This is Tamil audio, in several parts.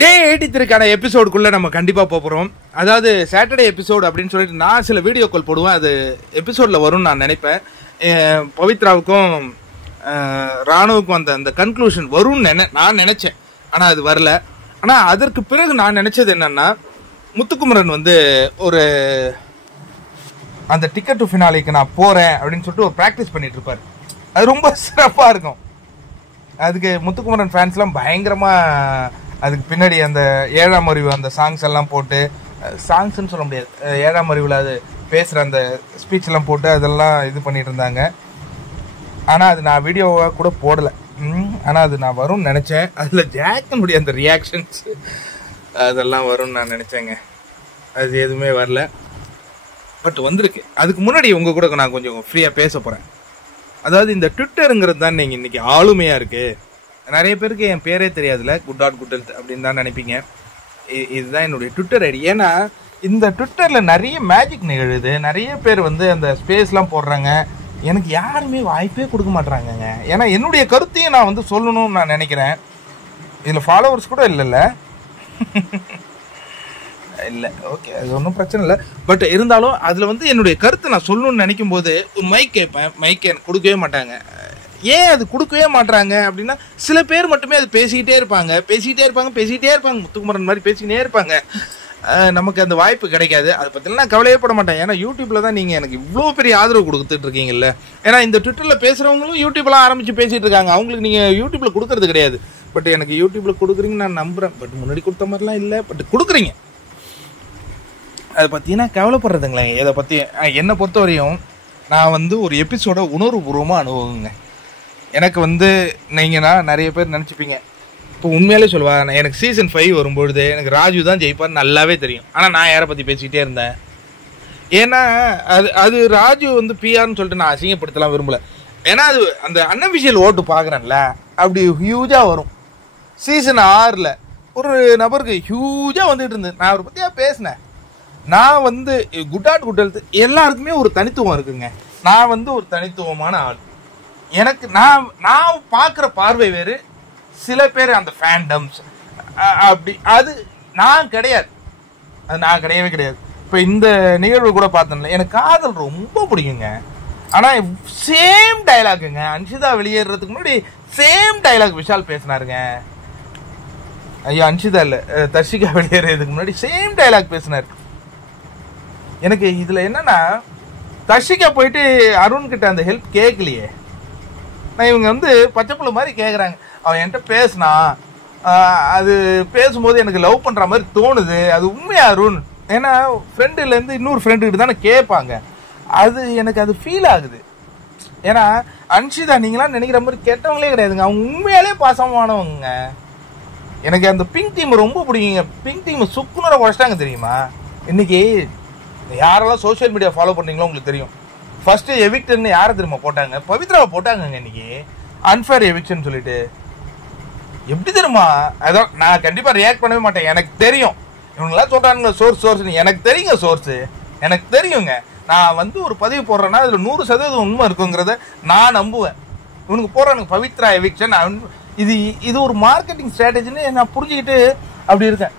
டே 83க்கான எபிசோடுக்குள்ள நம்ம கண்டிப்பா போறோம். அதாவது சாட்டர்டே எபிசோடு அப்படின்னு சொல்லிட்டு நான் சில வீடியோக்கள் போடுவேன். அது எபிசோட்ல வரும்னு நான் நினைப்பேன். பவித்ராவுக்கும் ராணுவுக்கும் அந்த கன்க்ளூஷன் வரும்னு நான் நினைச்சேன். ஆனா அது வரல. ஆனா அதற்கு பிறகு நான் நினைச்சது என்னன்னா, முத்துக்குமரன் ஒரு அந்த டிக்கெட் டு ஃபினாலிக்கு நான் போறேன் அப்படின்னு சொல்லிட்டு ஒரு பிராக்டிஸ் பண்ணிட்டு இருப்பாரு. அது ரொம்ப சிறப்பா இருக்கும். அதுக்கு முத்துக்குமரன் ஃபேன்ஸ்லாம் பயங்கரமா அதுக்கு பின்னாடி அந்த 7ஆம் அறிவு அந்த சாங்ஸ் எல்லாம் போட்டு, சாங்ஸ்ன்னு சொல்ல முடியாது, 7ஆம் அறிவில் அது பேசுகிற அந்த ஸ்பீச் எல்லாம் போட்டு அதெல்லாம் இது பண்ணிட்டு இருந்தாங்க. ஆனால் அது நான் வீடியோவாக கூட போடலை. ஆனால் அது நான் வரும்னு நினச்சேன். அதில் ஜாக்கினுடைய அந்த ரியாக்ஷன்ஸ் அதெல்லாம் வரும்னு நான் நினச்சேங்க. அது எதுவுமே வரல, பட் வந்திருக்கு. அதுக்கு முன்னாடி உங்கள் கூட நான் கொஞ்சம் ஃப்ரீயாக பேச போகிறேன். அதாவது இந்த ட்விட்டருங்கிறது தான் நீங்கள் இன்றைக்கி ஆளுமையாக இருக்குது. நிறைய பேருக்கு என் பேரே தெரியாதுல்ல, குட் அப்படின்னு தான் நினைப்பீங்க. இதுதான் என்னுடைய ட்விட்டர் ஐடி. ஏன்னா இந்த ட்விட்டரில் நிறைய மேஜிக் நிகழுது. நிறைய பேர் அந்த ஸ்பேஸ்லாம் போடுறாங்க. எனக்கு யாருமே வாய்ப்பே கொடுக்க மாட்றாங்கங்க. ஏன்னா என்னுடைய கருத்தையும் நான் சொல்லணும்னு நான் நினைக்கிறேன். இதில் ஃபாலோவர்ஸ் கூட இல்லைல்ல இல்லை, ஓகே, அது ஒன்றும் பிரச்சனை இல்லை. பட் இருந்தாலும் அதில் என்னுடைய கருத்தை நான் சொல்லணும்னு நினைக்கும் போது ஒரு மைக் கேட்பேன். மைக் எனக்கு கொடுக்கவே மாட்டாங்க. ஏன் அது கொடுக்கவே மாட்டாங்க அப்படின்னா, சில பேர் மட்டுமே அது பேசிக்கிட்டே இருப்பாங்க. முத்துக்குமரன் மாதிரி பேசிக்கிட்டே இருப்பாங்க. நமக்கு அந்த வாய்ப்பு கிடைக்காது. அதை பற்றிலாம் நான் கவலையே பட மாட்டேன். ஏன்னா யூடியூப்பில் தான் நீங்கள் எனக்கு இவ்வளோ பெரிய ஆதரவு கொடுத்துட்டு இருக்கீங்கல்ல. ஏன்னா இந்த ட்விட்டரில் பேசுகிறவங்களும் யூடியூப்லாம் ஆரம்பித்து பேசிகிட்டு இருக்காங்க. அவங்களுக்கு நீங்கள் யூடியூப்பில் கொடுக்கறது கிடையாது. பட் எனக்கு யூடியூப்பில் கொடுக்குறீங்கன்னு நான் நம்புகிறேன். பட் முன்னாடி கொடுத்த மாதிரிலாம் இல்லை, பட் கொடுக்குறீங்க. அதை பற்றினா கவலைப்படுறதுங்களே. இதை பற்றி என்னை பொறுத்தவரையும் நான் ஒரு எபிசோட உணர்வுபூர்வமாக அனுபவங்க. எனக்கு நீங்கன்னா நிறைய பேர் நினச்சிப்பீங்க, இப்போ உண்மையாலே சொல்லுவா, எனக்கு சீசன் 5 வரும்பொழுது எனக்கு ராஜு தான் ஜெயிப்பார் நல்லாவே தெரியும். ஆனால் நான் யாரை பற்றி பேசிக்கிட்டே இருந்தேன். ஏன்னா அது ராஜு பிஆர்னு சொல்லிட்டு நான் அசிங்கப்படுத்தலாம் விரும்பலை. ஏன்னா அது அந்த அன்அஃபிஷியல் ஓட்டு பார்க்குறேன்ல, அப்படி ஹியூஜாக வரும். சீசன் 6ல் ஒரு நபருக்கு ஹியூஜாக வந்துட்டு இருந்தது. நான் அவரை பற்றியா பேசினேன். நான் குட் ஹெல்த் எல்லாருக்குமே ஒரு தனித்துவம் இருக்குங்க. நான் ஒரு தனித்துவமான ஆள். எனக்கு நான் பார்க்குற பார்வை வேறு. சில பேர் அந்த ஃபேண்டம்ஸ் அப்படி, அது நான் கிடையாது. அது நான் கிடையவே கிடையாது. இப்போ இந்த நிகழ்வு கூட பார்த்தேன்ல, எனக்கு காதல் ரொம்ப பிடிக்குங்க. ஆனால் சேம் டைலாக்குங்க. அன்ஷிதா வெளியேறதுக்கு முன்னாடி சேம் டைலாக் விஷால் பேசினாருங்க. ஐயோ, அன்ஷிதா இல்லை, தர்ஷிகா வெளியேறதுக்கு முன்னாடி சேம் டைலாக் பேசினார். எனக்கு இதில் என்னன்னா, தர்ஷிகா போயிட்டு அருண்கிட்ட அந்த ஹெல்ப் கேட்கலையே. நான் இவங்க பச்சைப்புள்ள மாதிரி கேட்குறாங்க. அவன் என்கிட்ட பேசினா, அது பேசும்போது எனக்கு லவ் பண்ணுற மாதிரி தோணுது. அது உண்மையா அருண்? ஏன்னா ஃப்ரெண்டுலேருந்து இன்னொரு ஃப்ரெண்டுக்கிட்ட தானே கேட்பாங்க. எனக்கு அது ஃபீல் ஆகுது. ஏன்னா அன்ஷிதா நீங்களாம் நினைக்கிற மாதிரி கெட்டவங்களே கிடையாதுங்க. அவங்க உண்மையாலே பாசமானவங்க. எனக்கு அந்த பிங்க் டீம் ரொம்ப பிடிக்குங்க. பிங்க் டீம் சுக்குனரை உடச்சிட்டாங்க தெரியுமா? இன்னைக்கு யாரெல்லாம் சோஷியல் மீடியா ஃபாலோ பண்ணுறீங்களோ உங்களுக்கு தெரியும். ஃபர்ஸ்ட் எவிக்டர்னு யாரை தெரியுமா போட்டாங்க? பவித்ராவை போட்டாங்க. இன்னைக்கு அன்ஃபேர் எவிக்ஷன் சொல்லிட்டு. எப்படி தெரியுமா? அதான் நான் கண்டிப்பாக ரியாக்ட் பண்ணவே மாட்டேன். எனக்கு தெரியும் இவங்களாம் சொல்கிறாங்க சோர்ஸ். எனக்கு தெரியுங்க சோர்ஸு, எனக்கு தெரியுங்க. நான் ஒரு பதிவு போடுறேன்னா அதில் 100% உண்மை இருக்குங்கிறத நான் நம்புவேன். இவனுக்கு போடுறானுங்க பவித்ரா எவிக்ஷன். இது ஒரு மார்க்கெட்டிங் ஸ்ட்ராட்டஜின்னு நான் புரிஞ்சுக்கிட்டு அப்படி இருக்கேன்.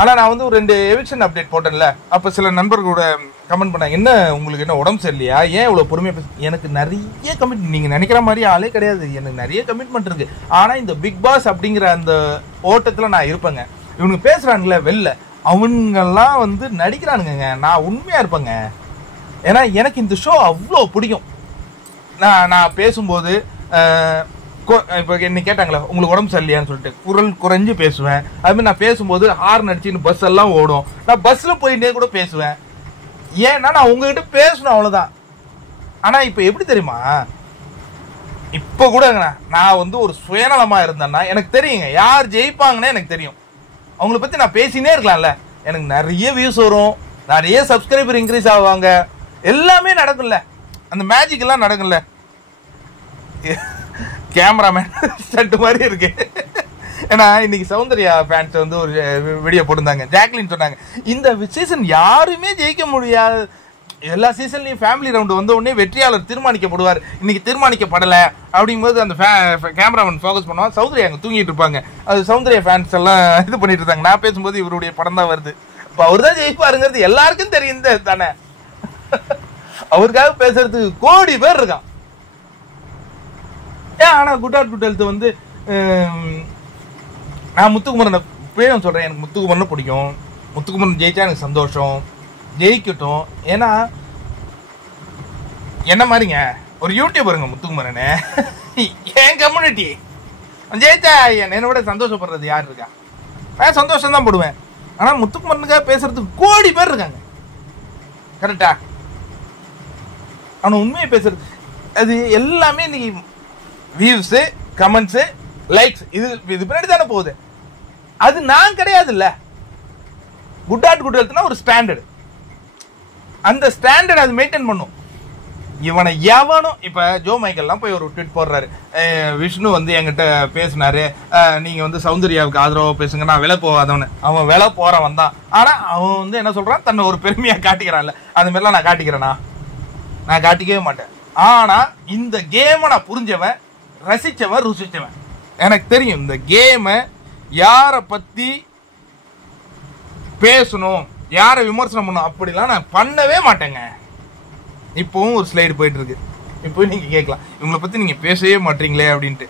ஆனால் நான் ஒரு 2 எவிக்ஷன் அப்டேட் போட்டேன்ல, அப்போ சில நண்பர்களோட கமெண்ட் பண்ணாங்க, என்ன உங்களுக்கு என்ன உடம்பு சரியில்லையா, ஏன் இவ்வளோ பொறுமையாக பேச? எனக்கு நிறைய கமிட்மெண்ட், நீங்கள் நினைக்கிற மாதிரி ஆளே கிடையாது. எனக்கு நிறைய கமிட்மெண்ட் இருக்கு. ஆனால் இந்த பிக் பாஸ் அப்படிங்கிற அந்த ஓட்டத்தில் நான் இருப்பேங்க. இவனுங்க பேசுகிறானுங்களே வெளில, அவங்கெல்லாம் நடிக்கிறானுங்க. நான் உண்மையாக இருப்பேங்க. ஏன்னா எனக்கு இந்த ஷோ அவ்வளோ பிடிக்கும். நான் பேசும்போது இப்போ என்ன கேட்டாங்களே உங்களுக்கு உடம்பு சரியில்லையான்னு சொல்லிட்டு குரல் குறைஞ்சு பேசுவேன். அதுமாதிரி நான் பேசும்போது ஹார்ன் அடிச்சுன்னு பஸ் எல்லாம் ஓடும். நான் பஸ்ஸில் போயிட்டே கூட பேசுவேன். ஏன்னா நான் உங்ககிட்ட பேசணும், அவ்வளோதான். ஆனால் இப்போ எப்படி தெரியுமா, இப்போ கூட நான் ஒரு சுயநலமாக இருந்தேன்னா எனக்கு தெரியுங்க யார் ஜெயிப்பாங்கன்னு எனக்கு தெரியும். அவங்கள பற்றி நான் பேசினே இருக்கலாம்ல. எனக்கு நிறைய வியூஸ் வரும், நிறைய சப்ஸ்கிரைபர் இன்க்ரீஸ் ஆவாங்க, எல்லாமே நடக்கும்ல. அந்த மேஜிக் எல்லாம் நடக்கும்ல. கேமராமேன் ஸ்டண்ட் மாதிரி இருக்கு. ஏன்னா இன்னைக்கு சௌந்தர்யா ஃபேன்ஸ் ஒரு வீடியோ போட்டிருந்தாங்க. ஜாக்லின் சொன்னாங்க, இந்த சீசன் யாருமே ஜெயிக்க முடியாது. எல்லா சீசன்லயும் ஃபேமிலி ரவுண்டு வந்த உடனே வெற்றியாளர் தீர்மானிக்கப்படுவார். இன்னைக்கு தீர்மானிக்கப்படல அப்படிங்கும்போது அந்த கேமராமேன் ஃபோக்கஸ் பண்ணுவான். சௌந்தர்யா அங்கே தூங்கிட்டு இருப்பாங்க. அது சௌந்தர்யா ஃபேன்ஸ் எல்லாம் இது பண்ணிட்டு இருந்தாங்க. நான் பேசும்போது இவருடைய படம் தான் வருது. இப்போ அவர் தான் ஜெயிப்பாருங்கிறது எல்லாருக்கும் தெரியும் தானே. அவருக்காக பேசுறதுக்கு கோடி பேர் இருக்கான். ஆனா குட் ஆர் குட் ஹெல்த் வந்து நான் முத்துக்குமரனை பேரும் சொல்றேன். எனக்கு முத்துக்குமரனை பிடிக்கும். முத்துக்குமரன் ஜெயிச்சா எனக்கு சந்தோஷம். ஜெயிக்கட்டும். ஏன்னா என்ன மாதிரிங்க ஒரு யூடியூபருங்க முத்துக்குமரனு. என் கம்யூனிட்டி ஜெயிச்சா என்னோட சந்தோஷப்படுறது யார் இருக்கா? நான் சந்தோஷம் தான் போடுவேன். ஆனா முத்துக்குமரனுக்காக பேசுறதுக்கு கோடி பேர் இருக்காங்க. கரெக்டா? ஆனா உண்மையை பேசுறது அது எல்லாமே இன்னைக்கு வியூஸ், கமெண்ட்ஸ், லைக்ஸ் இது பின்னாடி தானே போகுது. அது நான் கிடையாது இல்ல. குட் ஆர்ட் குட் ஹெல்த்னா ஒரு ஸ்டாண்டர்ட். அந்த ஸ்டாண்டர்ட் அது மெயின்டைன் பண்ணும். இவனை எவனும் இப்ப ஜோ மைக்கெல்லாம் போய் ஒரு ட்வீட் போடுறாரு. விஷ்ணு வந்து என்கிட்ட பேசினாரு, நீங்க வந்து சௌந்தர்யாவுக்கு ஆதரவா பேசுங்க, நான் விலை போகாதவனு. அவன் விலை போறவன் தான். ஆனா அவன் வந்து என்ன சொல்றான், தன்னை ஒரு பெருமையா காட்டிக்கிறான்ல. அந்த மாதிரிலாம் நான் காட்டிக்கிறேனா? நான் காட்டிக்கவே மாட்டேன். ஆனா இந்த கேமை நான் புரிஞ்சவன், ரசிச்சவன், ருசிச்சவன். எனக்கு தெரியும் இந்த கேமை யாரை பத்தி பேசணும், யாரை விமர்சனம் பண்ணணும் அப்படிலாம் நான் பண்ணவே மாட்டேங்க. இப்பவும் ஒரு ஸ்லைடு போயிட்டு இருக்கு. இப்போ நீங்க கேட்கலாம், இவங்களை பத்தி நீங்க பேசவே மாட்டீங்களே அப்படின்ட்டு.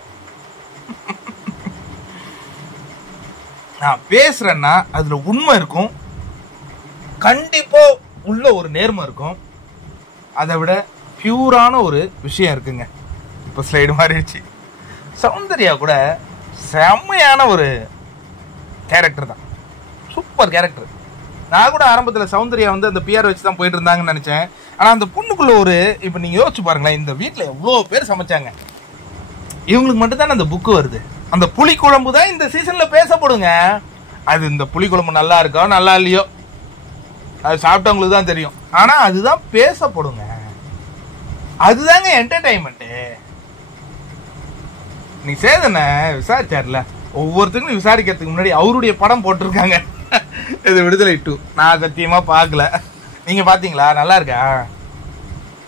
நான் பேசுறேன்னா அதுல உண்மை இருக்கும், கண்டிப்பா உள்ள ஒரு நேர்மை இருக்கும். அதை விட பியூரான ஒரு விஷயம் இருக்குங்க. இப்போ ஸ்லைடு மாறிடுச்சு. சௌந்தர்யா கூட செம்மையான ஒரு கேரக்டர் தான். Super character. நான் கூட ஆரம்பத்தில் சௌந்தர்யா வந்து அந்த பிஆர் வச்சு தான் போயிட்டு இருந்தாங்கன்னு நினைச்சேன். ஆனால் அந்த பொண்ணுக்குள்ள ஒரு இப்போ நீங்கள் யோசிச்சு பாருங்களேன், இந்த வீட்டில் எவ்வளோ பேர் சமைச்சாங்க, இவங்களுக்கு மட்டும்தான் அந்த புக்கு வருது. அந்த புளிக்குழம்பு தான் இந்த சீசன்ல பேசப்படுங்க. அது இந்த புளிக்குழம்பு நல்லா இருக்கோ நல்லா இல்லையோ அது சாப்பிட்டவங்களுக்கு தான் தெரியும். ஆனா அதுதான் பேசப்படுங்க. அதுதாங்க என்டர்டைன்மெண்ட். நீ சேதன விசாரிச்சார்ல, ஒவ்வொருத்தருக்கும் விசாரிக்கிறதுக்கு முன்னாடி அவருடைய படம் போட்டிருக்காங்க. இது விடுதலை 2. நான் சத்தியமா பார்க்கல. நீங்க பாத்தீங்களா? நல்லா இருக்கா?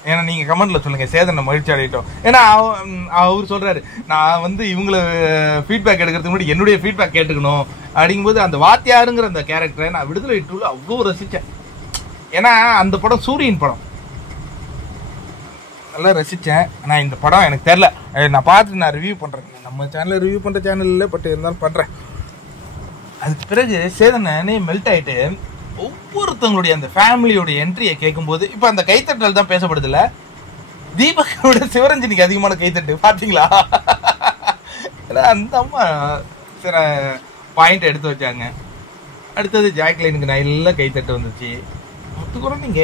ஏன்னா நீங்க கமெண்ட்ல சொல்லுங்க, சேதனை மகிழ்ச்சி அடையிட்டோம். ஏன்னா அவர் சொல்றாரு, நான் வந்து இவங்களை ஃபீட்பேக் எடுக்கிறதுக்கு முன்னாடி என்னுடைய ஃபீட்பேக் கேட்டுக்கணும் அப்படிங்கும்போது அந்த வாத்தியாருங்கிற அந்த கேரக்டரை நான் விடுதலை 2ல அவ்வளோ ரசிச்சேன். ஏன்னா அந்த படம் சூரியன் படம் நல்லா ரசித்தேன். ஆனால் இந்த படம் எனக்கு தெரில, நான் பார்த்துட்டு நான் ரிவ்யூ பண்ணுறேன். நம்ம சேனலில் ரிவ்யூ பண்ணுற சேனல் இல்லை, பட் இருந்தாலும் பண்ணுறேன். அதுக்கு பிறகு சேதனே மெல்ட் ஆகிட்டு ஒவ்வொருத்தவங்களுடைய அந்த ஃபேமிலியோடைய என்ட்ரியை கேட்கும்போது, இப்போ அந்த கைத்தட்டல் தான் பேசப்படுது இல்லை, தீபக்கோட சிவரஞ்சனிக்கு அதிகமான கைத்தட்டு பார்த்தீங்களா? ஏன்னா அந்த அம்மா சில பாயிண்ட் எடுத்து வச்சாங்க. அடுத்தது ஜாக்லைனுக்கு நல்ல கைத்தட்டு வந்துச்சு. முத்துக்குமரன் நீங்க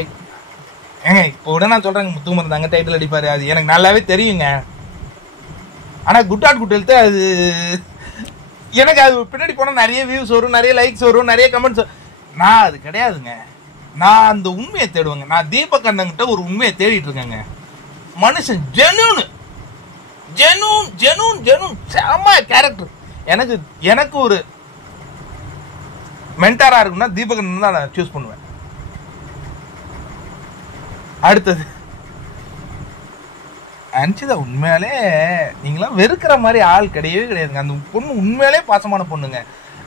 ஏங்க இப்போ கூட நான் சொல்றேங்க, முத்துக்குமரன் தாங்க டைட்டில் அடிப்பாரு, அது எனக்கு நல்லாவே தெரியுங்க. ஆனா குட் ஆர்ட் குட் ஹெல்த் அது எனக்கு அது பின்னாடி போனா நிறைய வியூஸ் வரும், நிறைய லைக்ஸ் வரும், நிறைய கமெண்ட்ஸ். நான் அது கிடையாதுங்க. நான் அந்த உண்மையை தேடுவேங்க. நான் தீபக் அண்ணங்கிட்ட ஒரு உண்மையை தேடிட்டு இருக்கேங்க. மனுஷன் ஜெனூன் ஜெனூன் ஜெனூன் ஜெனூன் செம்ம கேரக்டர். எனக்கு ஒரு மென்டாரா இருக்குன்னா தீபக் அண்ணன் தான் நான் சூஸ் பண்ணுவேன். அடுத்தது அன்சிதா. உண்மையாலே நீங்களாம் வெறுக்கிற மாதிரி ஆள் கிடையவே கிடையாதுங்க. அந்த பொண்ணு உண்மையாலே பாசமான பொண்ணுங்க.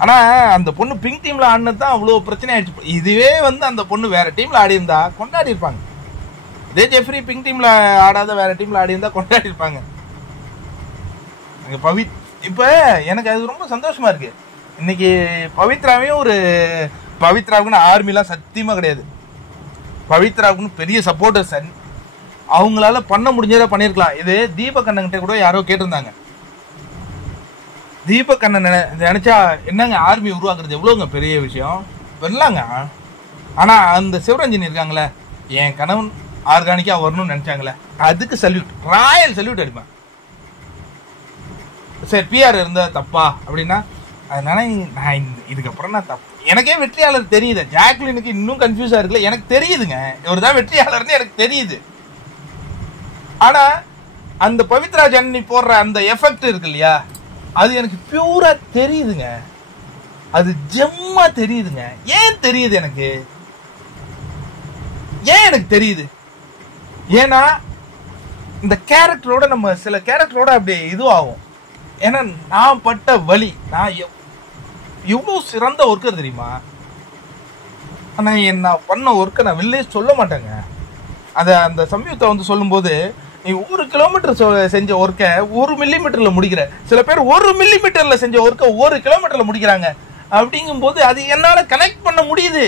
ஆனா அந்த பொண்ணு பிங்க் டீம்ல ஆடினது தான் அவ்வளோ பிரச்சனை ஆயிடுச்சு. இதுவே வந்து அந்த பொண்ணு வேற டீம்ல ஆடி இருந்தா கொண்டாடி இருப்பாங்க. இதே ஜெஃப்ரி பிங்க் டீம்ல ஆடாத வேற டீம்ல ஆடி இருந்தா கொண்டாடி இருப்பாங்க. இப்ப எனக்கு அது ரொம்ப சந்தோஷமா இருக்கு. இன்னைக்கு பவித்ராவையும் ஒரு பவித்ராவுக்குன்னு ஆர்மிலாம் சத்தியமா கிடையாது. பவித்ராவுக்குன்னு பெரிய சப்போர்ட்டர்ஸ் அவங்களால பண்ண முடிஞ்சதை பண்ணிருக்கலாம். இது தீபக் அண்ணன்கிட்ட கூட யாரோ கேட்டிருந்தாங்க. தீபக் அண்ணன் நினைச்சா என்னங்க ஆர்மி உருவாக்குறது எவ்வளவுங்க பெரிய விஷயம் வரலாங்க. ஆனா அந்த சிவரஞ்சனி இருக்காங்களே, என் கணவன் ஆர்கானிக்கா வரணும்னு நினைச்சாங்களே, அதுக்கு சல்யூட், ராயல் சல்யூட் அடிப்பேன். சரி பிஆர் இருந்தா தப்பா அப்படின்னா, அதனால நான் இதுக்கப்புறம் நான் தப்பு. எனக்கே வெற்றியாளர் தெரியுது. ஜாக்லினுக்கு இன்னும் கன்ஃபியூஸா இருக்குல்ல, எனக்கு தெரியுதுங்க இவர் தான் வெற்றியாளர்னு எனக்கு தெரியுது. ஆனா அந்த பவித்ரா ஜனனி போடுற அந்த எஃபெக்ட் இருக்கு இல்லையா, அது எனக்கு பியூரா தெரியுதுங்க. அது ஜெம்மா தெரியுதுங்க. ஏன் தெரியுது எனக்கு? ஏன் எனக்கு தெரியுது? ஏன்னா இந்த கேரக்டரோட நம்ம சில கேரக்டரோட அப்படி இதுவாகும். ஏன்னா நான் பட்ட வலி, நான் எவ்வளவு சிறந்த ஒர்க்கர் தெரியுமா? ஆனா நான் பண்ண ஒர்க்கை நான் வெளியே சொல்ல மாட்டேங்க. அந்த சமயத்தை வந்து சொல்லும்போது, நீ 1 கிலோமீட்டர் செஞ்ச ஒர்க்கை 1 மில்லிமீட்டர்ல முடிக்கிற, சில பேர் 1 மில்லிமீட்டர்ல செஞ்ச ஒர்க்கை 1 கிலோமீட்டர்ல முடிக்கிறாங்க. அப்படிங்கும்போது அது என்னால கனெக்ட் பண்ண முடியுது.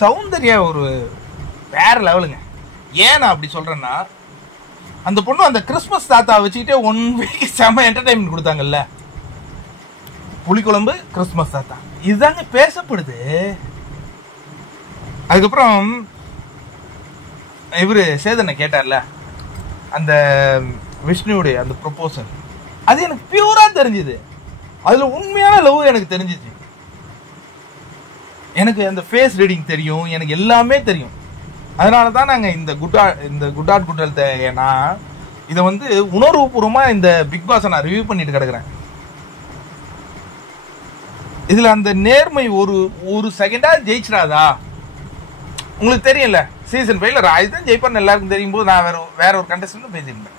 சௌந்தர்யா ஒரு வேற லெவலுங்க. ஏன் நான் அப்படி சொல்றேன்னா, அந்த பொண்ணு அந்த கிறிஸ்மஸ் தாத்தா வச்சுக்கிட்டே 1 வீக் செம என்டர்டைன்மெண்ட் கொடுத்தாங்கல்ல. புளிக்குழம்பு, கிறிஸ்மஸ் தாத்தா, இதுதாங்க பேசப்படுது. அதுக்கப்புறம் இவரு சேதனை கேட்டார்ல, அந்த விஷ்ணுடைய அந்த ப்ரொபோசல், அது எனக்கு பியூரா தெரிஞ்சுது. அதுல உண்மையான லவ் எனக்கு தெரிஞ்சிச்சு. எனக்கு அந்த ஃபேஸ் ரீடிங் தெரியும், எனக்கு எல்லாமே தெரியும். அதனால தான் நாங்கள் இந்த குட் ஆட் குட் ஹெல்த், நான் இதை வந்து உணர்வுபூர்வமாக இந்த பிக் பாஸை நான் ரிவ்யூ பண்ணிட்டு கிடக்குறேன். இதில் அந்த நேர்மை ஒரு செகண்டா ஜெயிச்சிடாதா? உங்களுக்கு தெரியும்ல, சீசன் 5ல ராஜ் தான் ஜெயிப்பார்னு எல்லாருக்கும் தெரியும் போது நான் வேற ஒரு கண்டஸ்டன்ட் பேசியிருந்தேன்.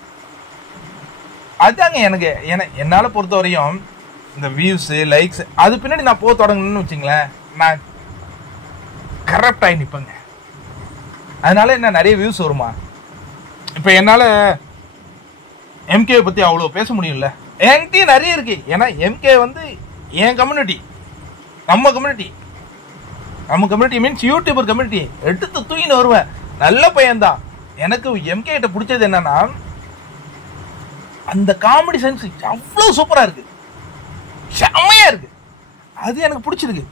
அதுதாங்க எனக்கு என்னால் பொறுத்த வரையும் இந்த வியூஸு லைக்ஸ் அது பின்னாடி நான் போக தொடங்கணும்னு வச்சுங்களேன், நான் கரெக்ட் ஆகி நிற்பேங்க. அதனால என்ன நிறைய வியூஸ் வருமா? இப்போ என்னால் எம்கேவை பற்றி அவ்வளோ பேச முடியும்ல, என்கிட்டயும் நிறைய இருக்கு. ஏன்னா எம்கே வந்து என் கம்யூனிட்டி, நம்ம கம்யூனிட்டி மீன்ஸ் யூடியூபர் கம்யூனிட்டி. எடுத்து தூக்கின்னு வருவேன். நல்ல பையன்தான். எனக்கு எம்கே கிட்ட பிடிச்சது என்னன்னா, அந்த காமெடி சென்ஸ் அவ்வளோ சூப்பராக இருக்கு, செம்மையா இருக்கு. அது எனக்கு பிடிச்சிருக்கு.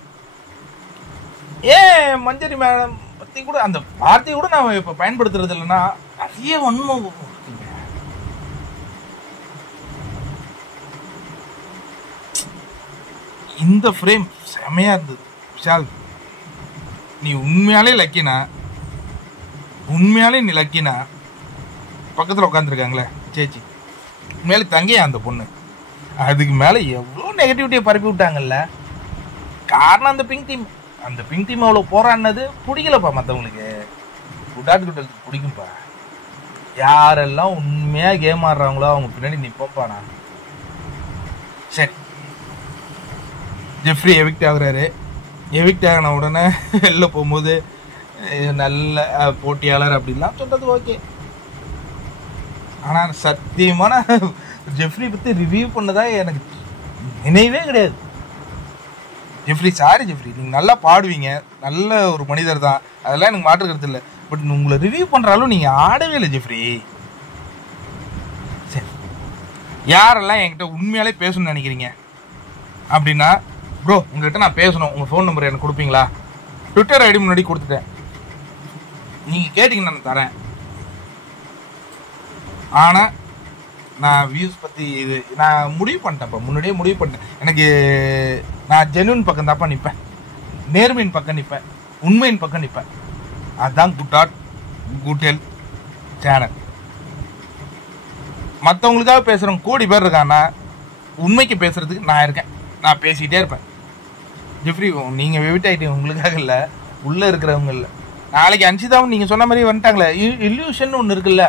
ஏன் மஞ்சரி மேடம் பற்றி கூட அந்த வார்த்தையை கூட நான் இப்போ பயன்படுத்துறது இல்லைன்னா நிறைய உண்மை இருக்குங்க. இந்த ஃப்ரேம் செமையா இருந்தது. விஷால், நீ உண்மையாலே லக்கினா பக்கத்தில் உட்காந்துருக்காங்களே சேச்சி, உண்மையாலே தங்கையா அந்த பொண்ணு, அதுக்கு மேலே எவ்வளோ நெகட்டிவிட்டியை பரப்பி விட்டாங்கல்ல. காரணம் அந்த பிங்க் டீம் அவ்வளோ போராடினது பிடிக்கலப்பா மற்றவங்களுக்கு. குட் ஆட் குட் ஹெல்த் பிடிக்கும்ப்பா. யாரெல்லாம் உண்மையாக கேம் ஆடுறாங்களோ அவங்க பின்னாடி நிற்பப்பா நான். சரி, ஜெஃப்ரி எவிக்ட் ஆகுறாரு. எவிக்ட் ஆகின உடனே வெளில போகும்போது நல்ல போட்டியாளர் அப்படின்லாம் சொல்கிறது ஓகே. ஆனால் சத்தியமான ஜெஃப்ரி பற்றி ரிவ்யூ பண்ணதா எனக்கு நினைவே கிடையாது. சாரி ஜெஃப்ரி, நீங்கள் நல்லா பாடுவீங்க, நல்ல ஒரு மனிதர் தான், அதெல்லாம் எனக்கு மாற்றுக்கிறது இல்லை. பட் உங்களை ரிவ்யூ பண்ணுறாலும் நீங்கள் ஆடவே இல்லை ஜெஃப்ரி. சரி, யாரெல்லாம் என்கிட்ட உண்மையாலே பேசணும்னு நினைக்கிறீங்க அப்படின்னா, ப்ரோ உங்கள்கிட்ட நான் பேசணும், உங்கள் ஃபோன் நம்பர் எனக்கு கொடுப்பீங்களா? ட்விட்டர் ஐடி முன்னாடி கொடுத்துட்டேன், நீங்கள் கேட்டிங்கன்னா நான் தரேன். ஆனால் நான் வியூஸ் பற்றி இது நான் முடிவு பண்ணிட்டேன்ப்பா, முன்னாடியே முடிவு பண்ணிட்டேன். எனக்கு நான் ஜென்யூன் பக்கம் தான்ப்பா நிற்பேன், நேர்மையின் பக்கம் நிற்பேன், உண்மையின் பக்கம் நிற்பேன். அதுதான் குட் ஹெல்த் சேனல். மற்றவங்களுக்காக பேசுகிறவங்க கோடி பேர் இருக்காங்கன்னா உண்மைக்கு பேசுறதுக்கு நான் இருக்கேன், நான் பேசிக்கிட்டே இருப்பேன். ஜெஃப்ரி நீங்கள் வெவிட் ஆகிட்டீங்க, உங்களுக்காக இல்லை, உள்ளே இருக்கிறவங்க இல்லை. நாளைக்கு அன்சிதாவும் நீங்கள் சொன்ன மாதிரி வந்துட்டாங்களே, இல்யூஷன் ஒன்று இருக்குல்ல,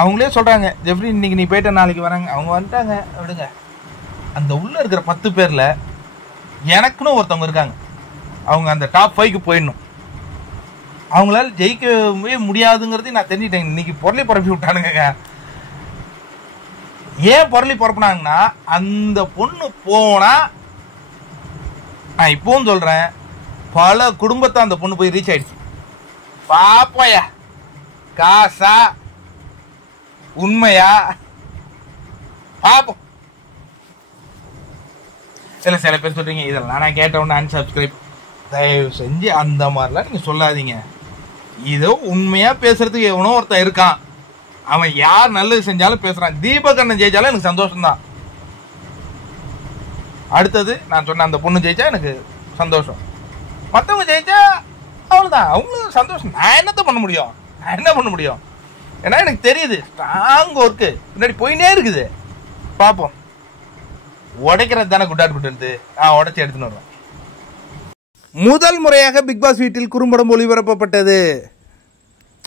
அவங்களே சொல்கிறாங்க ஜெஃப்ரி இன்னைக்கு நீ போயிட்ட நாளைக்கு வராங்க, அவங்க வந்துட்டாங்க விடுங்க. அந்த உள்ளே இருக்கிற 10 பேரில் எனக்குன்னு ஒருத்தவங்க இருக்காங்க, அவங்க அந்த டாப் 5க்கு போயிடணும். அவங்களால ஜெயிக்கவே முடியாதுங்கிறது நான் தெரிஞ்சுட்டேன். இன்னைக்கு பொருளை பரப்பி விட்டானுங்க. ஏன் பொருளை பரப்புனாங்கன்னா, அந்த பொண்ணு போனா, நான் இப்பவும் சொல்றேன், பல குடும்பத்தை அந்த பொண்ணு போய் ரீச் ஆயிடுச்சு. பாப்போயா, காசா உண்மையா பாப்போம். சில பேர் சொல்றீங்க இதெல்லாம் நான் கேட்ட உடனே அன்சப்ஸ்கிரைப். தயவு செஞ்சு அந்த மாதிரிலாம் நீங்க சொல்லாதீங்க. இதோ உண்மையா பேசுறதுக்கு எவனோ ஒருத்தன் இருக்கான், அவன் யார் நல்லது செஞ்சாலும் பேசுறான். தீபக் அண்ணன் ஜெயிச்சாலும் எனக்கு சந்தோஷம் தான். அடுத்தது நான் சொன்ன அந்த பொண்ணு ஜெயிச்சா எனக்கு சந்தோஷம், மற்றவங்க ஜெயிச்சா அவ்வளவுதான், அவங்களும் சந்தோஷம். நான் என்ன பண்ண முடியும்? ஏன்னா எனக்கு தெரியுது ஸ்ட்ராங் ஒர்க்கு பின்னாடி போயினே இருக்குது. பார்ப்போம். உடைக்கிறது தானே குட்டாட் குட்டு உடைச்சி எடுத்துன்னு வருவேன். முதல் முறையாக பிக் பாஸ் வீட்டில் குறும்படம் ஒளிபரப்பப்பட்டது.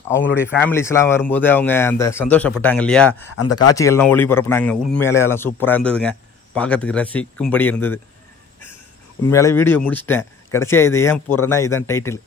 அவங்களுடைய ஃபேமிலிஸ்லாம் வரும்போது அவங்க அந்த சந்தோஷப்பட்டாங்க இல்லையா, அந்த காட்சிகள்லாம் ஒளிபரப்புனாங்க. உண்மையாலே அதெல்லாம் சூப்பராக இருந்ததுங்க, பார்க்கறதுக்கு ரசிக்கும்படி இருந்தது. உண்மையாலே வீடியோ முடிச்சிட்டேன். கடைசியாக இதை ஏன் போடுறேன்னா இதுதான் டைட்டில்.